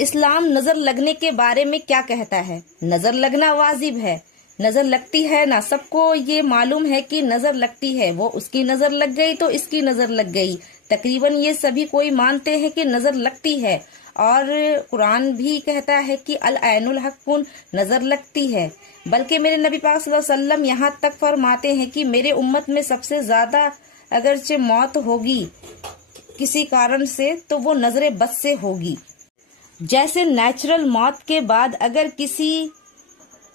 اسلام نظر لگنے کے بارے میں کیا کہتا ہے؟ نظر لگنا واجب ہے، نظر لگتی ہے نا، سب کو یہ معلوم ہے کہ نظر لگتی ہے، وہ اس کی نظر لگ گئی تو اس کی نظر لگ گئی، تقریباً یہ سبھی کوئی مانتے ہیں کہ نظر لگتی ہے، اور قرآن بھی کہتا ہے کہ العین الحق، نظر لگتی ہے، بلکہ میرے نبی پاک صلی اللہ علیہ وسلم یہاں تک فرماتے ہیں کہ میرے امت میں سب سے زیادہ اگرچہ موت ہوگی کسی کارن سے تو وہ نظر بد سے ہوگی۔ جیسے نیچرل موت کے بعد اگر کسی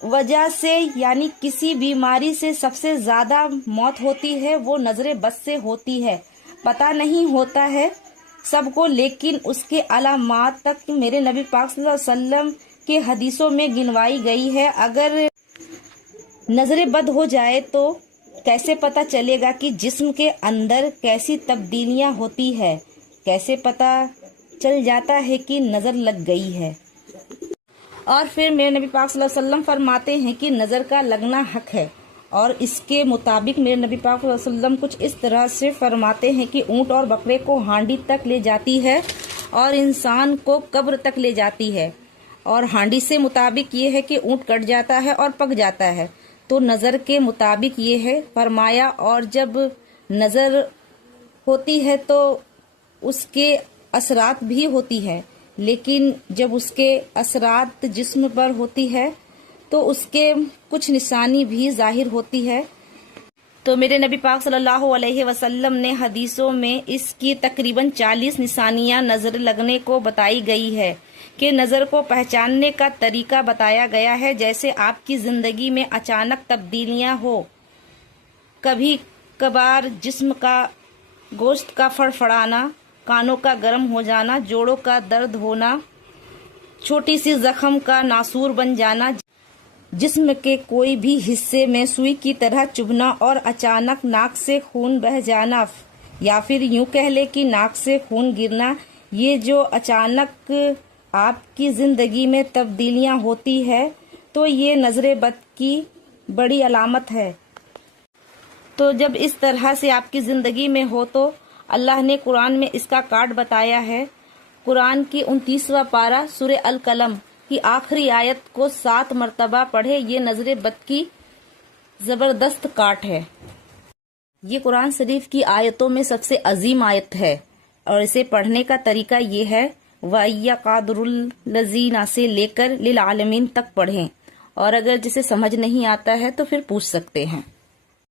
وجہ سے یعنی کسی بیماری سے سب سے زیادہ موت ہوتی ہے وہ نظر بد سے ہوتی ہے، پتہ نہیں ہوتا ہے سب کو، لیکن اس کے علامات تک میرے نبی پاک صلی اللہ علیہ وسلم کے حدیثوں میں گنوائی گئی ہے۔ اگر نظر بد ہو جائے تو کیسے پتہ چلے گا کہ جسم کے اندر کیسی تبدیلیاں ہوتی ہے، کیسے پتہ چل جاتا ہے کہ نظر لگ گئی ہے؟ اور پھر میرے نبی پاک صلی اللہ علیہ وسلم فرماتے ہیں کہ نظر کا لگنا حق ہے، اور اس کے مطابق میرے نبی پاک صلی اللہ علیہ وسلم کچھ اس طرح سے فرماتے ہیں کہ اونٹ اور بکرے کو ہانڈی تک لے جاتی ہے اور انسان کو قبر تک لے جاتی ہے، اور ہانڈی سے مطابق یہ ہے کہ اونٹ کٹ جاتا ہے اور پک جاتا ہے، تو نظر کے مطابق یہ ہے فرمایا۔ اور جب نظر ہوتی ہے تو اس کے اثرات بھی ہوتی ہے، لیکن جب اس کے اثرات جسم پر ہوتی ہے تو اس کے کچھ نشانی بھی ظاہر ہوتی ہے۔ تو میرے نبی پاک صلی اللہ علیہ وسلم نے حدیثوں میں اس کی تقریباً 40 نشانیاں نظر لگنے کو بتائی گئی ہے کہ نظر کو پہچاننے کا طریقہ بتایا گیا ہے، جیسے آپ کی زندگی میں اچانک تبدیلیاں ہو، کبھی کبھار جسم کا گوشت کا فڑفڑانا، کانوں کا گرم ہو جانا، جوڑوں کا درد ہونا، چھوٹی سی زخم کا ناسور بن جانا، جسم کے کوئی بھی حصے میں سوئی کی طرح چبھنا، اور اچانک ناک سے خون بہہ جانا، یا پھر یوں کہہ لے کہ ناک سے خون گرنا۔ یہ جو اچانک آپ کی زندگی میں تبدیلیاں ہوتی ہے تو یہ نظر بد کی بڑی علامت ہے۔ تو جب اس طرح سے آپ کی زندگی میں ہو تو اللہ نے قرآن میں اس کا کارڈ بتایا ہے۔ قرآن کی 29واں پارہ سورہ القلم کی آخری آیت کو 7 مرتبہ پڑھے، یہ نظر بد کی زبردست کاٹ ہے۔ یہ قرآن شریف کی آیتوں میں سب سے عظیم آیت ہے، اور اسے پڑھنے کا طریقہ یہ ہے وَإِيَّ قَادُرُ الَّذِينَ سے لے کر لِلْعَالَمِينَ تک پڑھیں، اور اگر جسے سمجھ نہیں آتا ہے تو پھر پوچھ سکتے ہیں۔